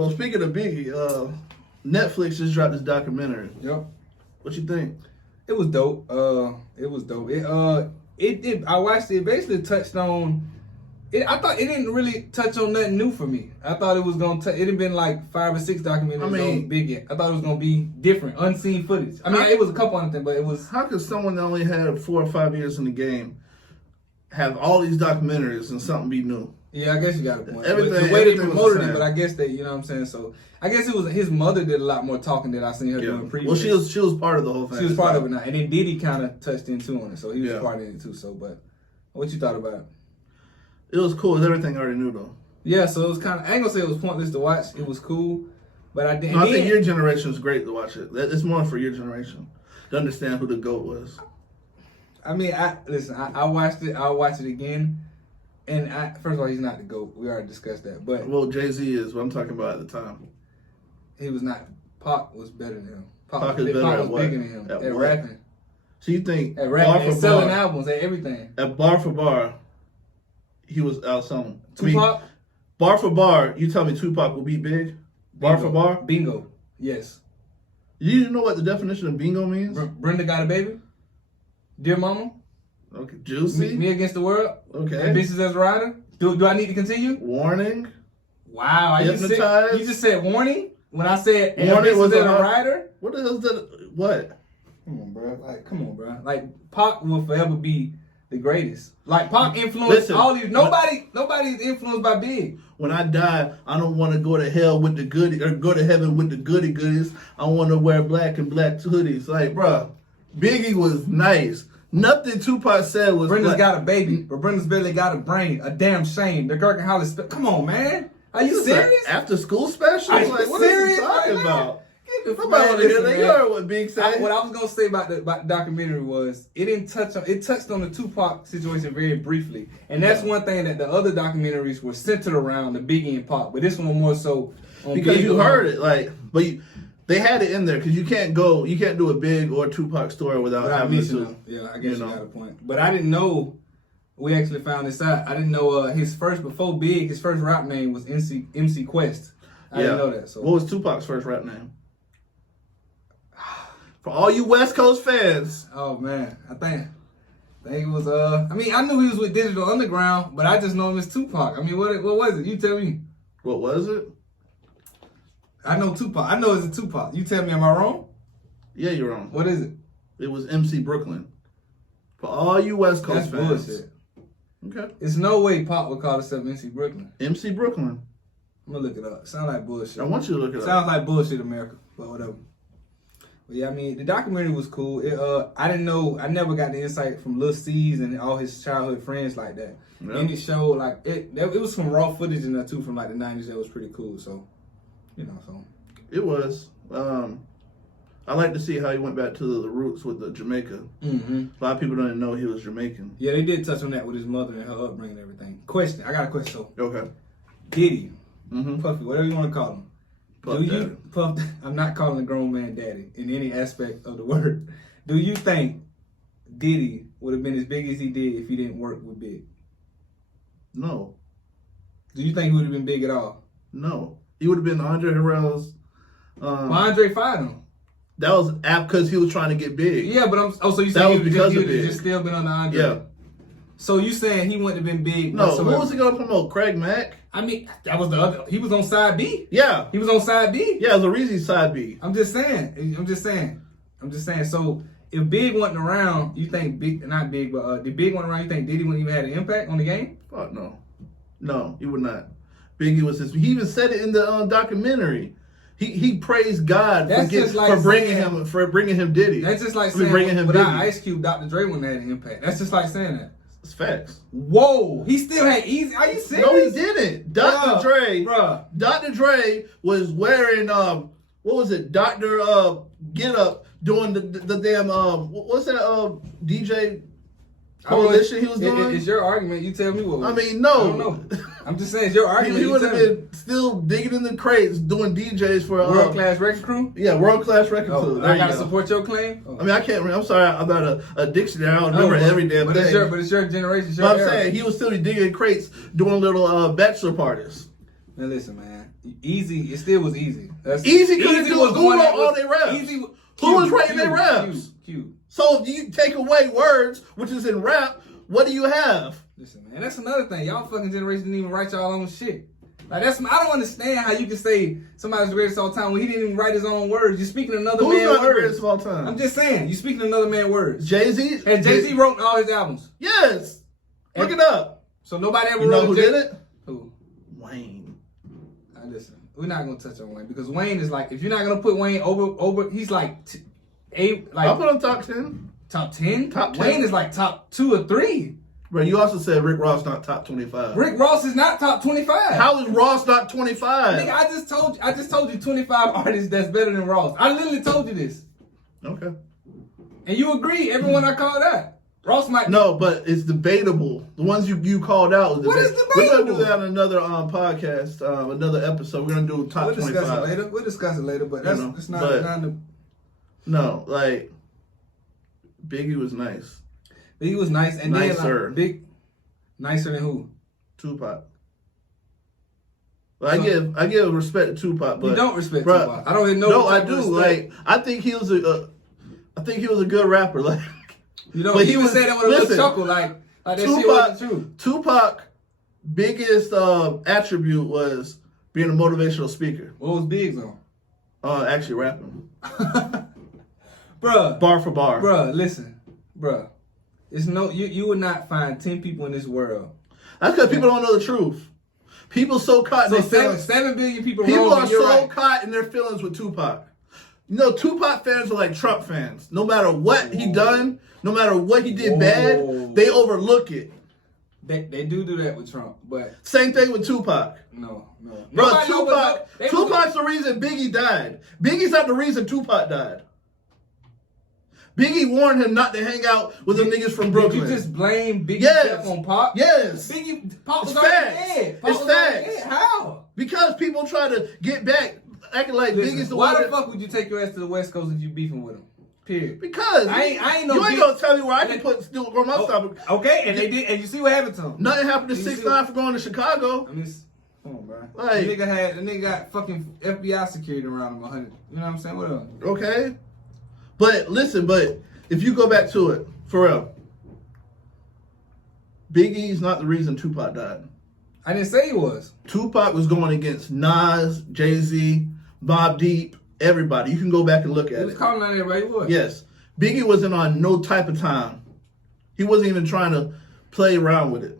Well, speaking of Biggie, Netflix just dropped this documentary. Yep. What you think? It was dope. It was dope. I watched it. It basically touched on. I thought it didn't really touch on nothing new for me. I thought it was gonna. It had been like 5 or 6 documentaries on Biggie. I thought it was gonna be different, unseen footage. I mean, it was a couple other things, but it was. How could someone that only had 4 or 5 years in the game have all these documentaries and something be new? Yeah, I guess you got a point. Everything, the way they promoted it, but I guess that, you know what I'm saying. So I guess it was his mother did a lot more talking than I seen her doing previously. Well, she was part of the whole thing. She was part of it now, and then Diddy kind of touched in too on it, so he was part of it too. So, but what you thought about it? It was cool. It's everything I already knew though. Yeah, so it was kind of. I ain't gonna say it was pointless to watch. It was cool, but I didn't. No, I think your generation was great to watch it. It's more for your generation to understand who the GOAT was. I mean, I watched it. I'll watch it again. And first of all, he's not the GOAT. We already discussed that. But well, Jay-Z is what I'm talking about at the time. He was not. Pac was better than him. Pac is better at what? Bigger than him at rapping. So you think at rapping, at selling albums, at everything. At bar for bar, he was outselling. Tupac? Bar for bar, you tell me Tupac will beat Big? Bar for bar? Bingo. Yes. You know what the definition of bingo means? Brenda Got a Baby? Dear Mama? Okay, Juicy. Me Against the World. Okay. And Bitches as a Rider. Do I need to continue? Warning. Wow. Hypnotized. You just said warning when I said warning was a rider. What the hell is that? What? Come on, bro. Like Pac will forever be the greatest. Like Pac influenced all these. Nobody's influenced by Big. When I die, I don't want to go to hell with the goody or go to heaven with the goody goodies. I want to wear black and black hoodies. Like, bro, Biggie was nice. Nothing Tupac said was. Brenda's got a baby, but Brenda's barely got a brain. A damn shame. The Gherkin Hollis. Come on, man. Are you serious? After school special? Like, what are you talking about? Nobody want to hear that. You heard what Big said. What I was gonna say about the documentary was it touched on the Tupac situation very briefly, and that's one thing that the other documentaries were centered around the Biggie and Pac, but this one more so on because Big you heard it, they had it in there because you can't do a Big or Tupac story without having to. Yeah, I guess you got a point. But I didn't know. We actually found this out. I didn't know before Big, his first rap name was MC Quest. I didn't know that. So what was Tupac's first rap name? For all you West Coast fans. Oh man, I think it was I mean, I knew he was with Digital Underground, but I just know him as Tupac. I mean, what was it? You tell me. What was it? I know Tupac. I know it's a Tupac. You tell me, am I wrong? Yeah, you're wrong. What is it? It was MC Brooklyn. For all you West Coast fans. That's bullshit. Okay. It's no way Pac would call himself MC Brooklyn. MC Brooklyn. I'm gonna look it up. Sounds like bullshit. I want you to look it up. Sounds like bullshit, America. But whatever. But yeah, I mean, the documentary was cool. I didn't know. I never got the insight from Lil C's and all his childhood friends like that. Yeah. And it showed like it was some raw footage in there too from like the 90s that was pretty cool. So, so it was. I like to see how he went back to the roots with the Jamaica. Mm-hmm. A lot of people don't know he was Jamaican. Yeah, they did touch on that with his mother and her upbringing and everything. Question. I got a question. Okay. Diddy, Puffy, whatever you want to call him. Puff Daddy. I'm not calling a grown man daddy in any aspect of the word. Do you think Diddy would have been as big as he did if he didn't work with Big? No. Do you think he would have been big at all? No. He would have been Andre Harrell's. Andre fired him. That was because he was trying to get big. Yeah, but so you saying he would have just still been on the Andre? Yeah. So you saying he wouldn't have been big? No. Who was he going to promote? Craig Mack? I mean, that was the other. He was on side B. Yeah. He was on side B. Yeah, it was a Reezy side B. I'm just saying. So if Big wasn't around, you think Big, not Big, but if Big wasn't around, you think Diddy wouldn't even have an impact on the game? Oh, no. No, he would not. Biggie was his. He even said it in the documentary. He praised God for bringing him Diddy. That's just like saying without Ice Cube, Dr. Dre wouldn't have had an impact. That's just like saying that. It's facts. Whoa, he still had Easy. Are you serious? No, he didn't. Dr. Dre was wearing what was it? Dr. Get Up doing the damn what's that DJ coalition he was doing? It's your argument. You tell me what. I mean, no. I don't know. I'm just saying it's your argument. He would have been still digging in the crates doing DJs for World Class Record Crew. Yeah, World Class Record Crew. I gotta support your claim. I mean, I can't remember. I'm sorry, I'm not a dictionary. I don't remember every damn thing. But it's your generation. But I'm saying he would still be digging in crates doing little bachelor parties. Now listen, man. Easy. It still was easy. Easy couldn't do it. Who wrote all their raps? Easy. Who was writing their raps? Q. So if you take away words, which is in rap, what do you have? Listen, man, that's another thing. Y'all fucking generation didn't even write y'all own shit. Like I don't understand how you can say somebody's the greatest of all time when he didn't even write his own words. You're speaking another man's words. Who's not the greatest of all time? I'm just saying, you're speaking another man's words. Jay-Z? And Jay-Z wrote all his albums. Yes. Look it up. So nobody ever wrote. You know who did it? Who? Wayne. Listen, we're not gonna touch on Wayne because Wayne is like, if you're not gonna put Wayne over, he's like I'll put him top 10. Top 10? Top 10. Wayne is like top 2 or 3. Bro, you also said Rick Ross not top 25. Rick Ross is not top 25. How is Ross not 25? Nigga, I just told you 25 artists that's better than Ross. I literally told you this. Okay. And you agree, everyone I called out. Ross might be. No, but it's debatable. The ones you called out was What is debatable? We're gonna do that on another podcast, another episode. We're gonna do top 25. We'll discuss it later, but that's not the. No, like Biggie was nice. Biggie was nice and nicer. Then nicer than who? Tupac. Well, I give respect to Tupac, but you don't respect Tupac. I don't even know. No, I do. Like I think he was a good rapper. Like you know, but he was saying that with a little chuckle, like that shit wasn't true. Tupac biggest attribute was being a motivational speaker. What was Big's on? Actually rapping. Bruh. Bar for bar. Bruh, listen. Bruh. It's you would not find 10 people in this world. That's because people don't know the truth. People so caught in their feelings. 7 billion people are so caught in their feelings with Tupac. You know, Tupac fans are like Trump fans. No matter what he done, no matter what he did bad, they overlook it. They do that with Trump, but same thing with Tupac. No. Bro, Tupac's the reason Biggie died. Biggie's not the reason Tupac died. Biggie warned him not to hang out with the niggas from Brooklyn. Did you just blame Biggie's death on Pac? Yes. Pac was already dead. It's facts. How? Because people try to get back, acting like Biggie's the one. Why the fuck would you take your ass to the West Coast if you beefing with him? Period. Because I ain't no. You ain't gonna tell me where I can still grow my stuff. Okay, and they did, and you see what happened to him. Nothing happened to 6ix9ine for going to Chicago. I mean, come on, bro. Like, the nigga got fucking FBI security around him. 100. You know what I'm saying? What else? Okay, but listen, if you go back to it, for real, Biggie's not the reason Tupac died. I didn't say he was. Tupac was going against Nas, Jay-Z, Mobb Deep, everybody. You can go back and look at it. He was calling out everybody. He was. Yes. Biggie wasn't on no type of time. He wasn't even trying to play around with it.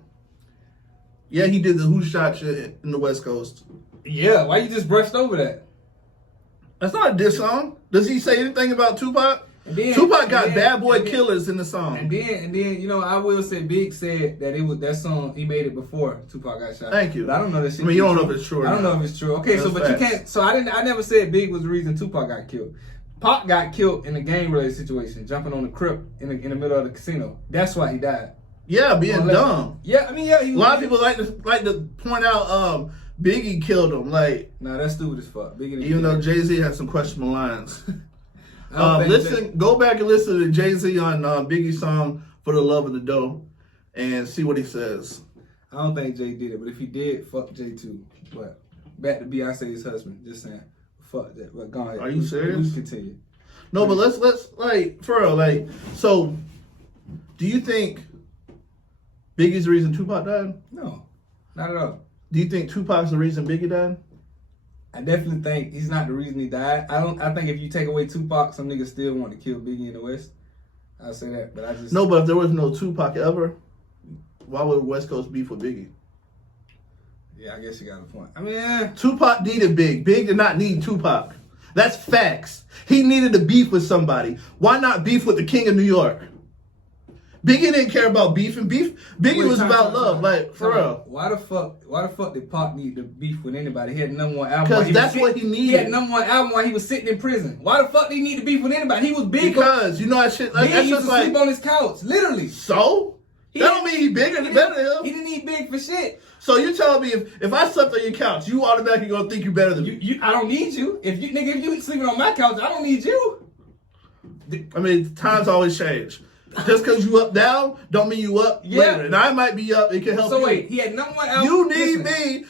Yeah, he did the Who Shot shit in the West Coast. Yeah, why you just brushed over that? That's not a diss song. Does he say anything about Tupac? Tupac got Bad Boy Killers in the song. And then, you know, I will say Big said that it was that song, he made it before Tupac got shot. Thank you. But I don't know that shit. I mean, you don't know if it's true or not. I don't know if it's true. Okay, That's but facts. You can't, so I never said Big was the reason Tupac got killed. Pac got killed in a gang-related situation, jumping on the crib in the middle of the casino. That's why he died. Yeah, being dumb. Yeah, I mean, yeah. A lot of people like to point out Biggie killed him. Like, nah, that's stupid as fuck. Biggie even though Jay-Z has some questionable lines. Go back and listen to Jay-Z on Biggie's song "For the Love of the Dough" and see what he says. I don't think Jay did it, but if he did, fuck Jay too. But back to Beyonce's husband, just saying, fuck that. But go ahead. Are you serious? We continue. No, but let's like for real. Like, so do you think Biggie's the reason Tupac died? No, not at all. Do you think Tupac's the reason Biggie died? I definitely think he's not the reason he died. I think if you take away Tupac, some niggas still want to kill Biggie in the West. I'll say that, but I just... No, but if there was no Tupac ever, why would West Coast beef with Biggie? Yeah, I guess you got a point. I mean, Tupac needed Big. Big did not need Tupac. That's facts. He needed to beef with somebody. Why not beef with the King of New York? Biggie didn't care about beef, and Biggie was about love, like, for real. Why the fuck did Pac need to beef with anybody? He had number one album. Because that's what he needed. He had number one album while he was sitting in prison. Why the fuck did he need to beef with anybody? He was big. Because, you know that shit, like, he used to sleep on his couch, literally. So? That don't mean he bigger than better than him. He didn't need big for shit. So you telling me if I slept on your couch, you automatically gonna think you better than me? I don't need you. If you sleeping on my couch, I don't need you. I mean, times always change. Just because you up down, don't mean you up later. And I might be up. It can help you. So wait, he had number one album. You need me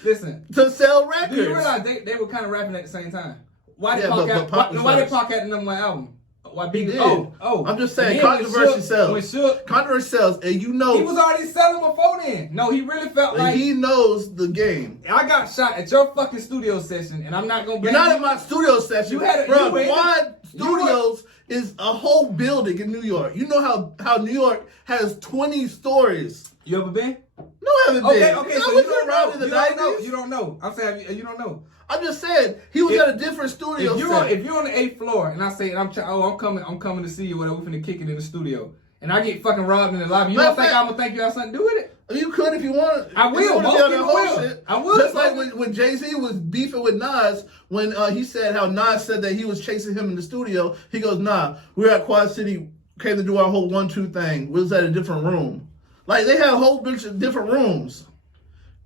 to sell records. Do you realize they were kind of rapping at the same time? Why did Pac have the number one album? Why Biggie? Oh, I'm just saying, controversy sells. Controversy sells, and you know he was already selling before then. No, he really felt like he knows the game. I got shot at your fucking studio session, and I'm not gonna. You're not at my studio session. You had bro. Quad Studios is a whole building in New York. You know how New York has 20 stories. You ever been? No, I haven't been. Okay, so you don't know. In the 90s? You don't know. I'm saying you don't know. I'm just saying he was at a different studio. If you're on the 8th floor and I say I'm coming to see you, whatever, we finna kick it in the studio, and I get fucking robbed in the lobby, you don't think I'm gonna think you have something to do with it? You could if you want. I will. Most people will. I will. Just like when Jay-Z was beefing with Nas, when he said how Nas said that he was chasing him in the studio, he goes, nah, we're at Quad City, came to do our whole 1-2 thing. We was at a different room. Like, they had a whole bunch of different rooms.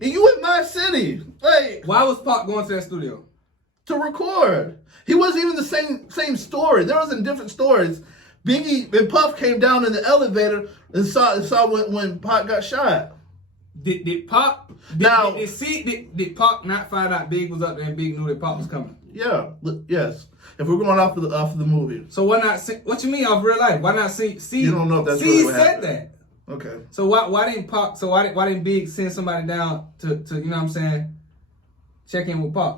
And you in my city. Like, why was Pac going to that studio? To record. He wasn't even the same story. There was in different stories. Biggie and Puff came down in the elevator and saw when Pac got shot. Did Pac not find out Big was up there and Big knew that Pac was coming? Yeah. Yes. If we're going off of the movie. So why not see, what you mean off real life? Why not see you don't know if that's really what happened. He said that. Okay. So why didn't Pac? So why didn't Big send somebody down to you know what I'm saying? Check in with Pac.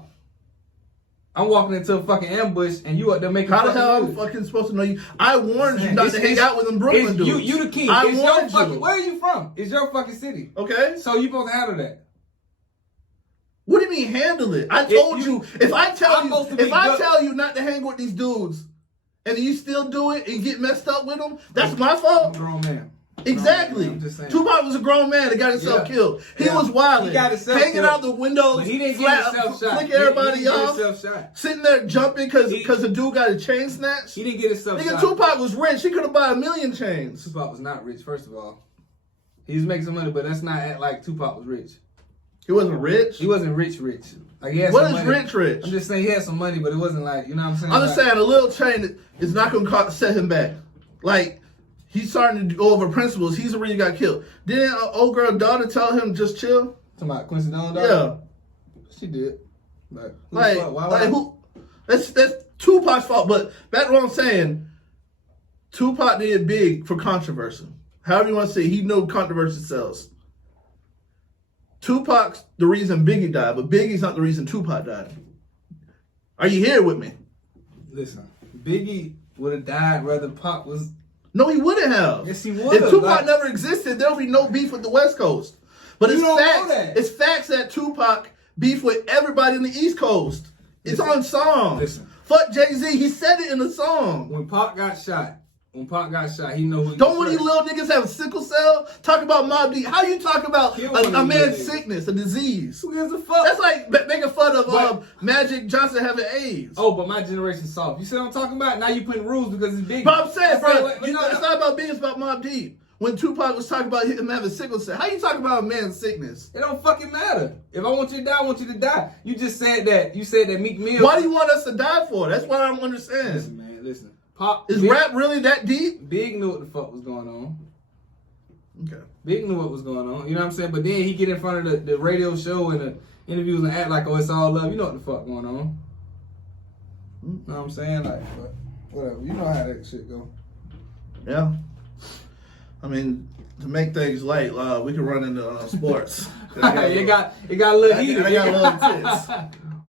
I'm walking into a fucking ambush and you up there making. How the hell I'm fucking supposed to know you? I warned you not to hang out with them Brooklyn dudes. You the king. I warned you. Where are you from? It's your fucking city. Okay. So you supposed to handle that. What do you mean handle it? I told you if I tell you not to hang with these dudes and you still do it and get messed up with them, that's my fault. I'm a grown man. Exactly. Tupac was a grown man that got himself killed. He was wilding, hanging out the windows, he didn't get himself shot. Flick everybody off, sitting there jumping because the dude got a chain snatched. He didn't get himself shot. Tupac was rich. He could have bought 1 million chains. Tupac was not rich, first of all. He was making some money, but let's not act like Tupac was rich. He wasn't rich? He wasn't rich. Like he had what some is money. Rich? I'm just saying he had some money, but it wasn't like, you know what I'm saying? I'm just saying a little chain is not going to set him back. Like, he's starting to go over principles. He's already got killed. Didn't old girl daughter tell him just chill? Talking about Quincy Dawn daughter? Yeah. She did. Who? That's Tupac's fault. But back to what I'm saying, Tupac did big for controversy. However you want to say, he knew controversy sells. Tupac's the reason Biggie died, but Biggie's not the reason Tupac died. Are you here with me? Listen, Biggie would have died whether Pac was... No, he wouldn't have. Yes, he would. If Tupac never existed, there would be no beef with the West Coast. But it's facts that Tupac beef with everybody in the East Coast. It's on song. Listen. Fuck Jay-Z. He said it in the song. When Pac got shot, he know who he Don't one of you little niggas have sickle cell? Talk about Mob Deep. How you talk about a man's sickness, a disease? Who gives a fuck? That's like making fun of Magic Johnson having AIDS. Oh, but my generation's soft. You see what I'm talking about? Now you putting rules because it's big. But I'm saying, bro, it's not about being, it's about Mob Deep. When Tupac was talking about him having sickle cell, how you talking about a man's sickness? It don't fucking matter. If I want you to die, I want you to die. You just said that. You said that Meek Mill. Why do you want us to die for? That's what I don't understand. Listen, man, listen. Is rap really that deep? Big knew what the fuck was going on. Okay. Big knew what was going on. You know what I'm saying? But then he get in front of the radio show and the interviews and act like, oh, it's all love. You know what the fuck going on. You know what I'm saying? Like, but whatever. You know how that shit go. Yeah. I mean, to make things light, we can run into sports. it got a little heated. I got a little intense.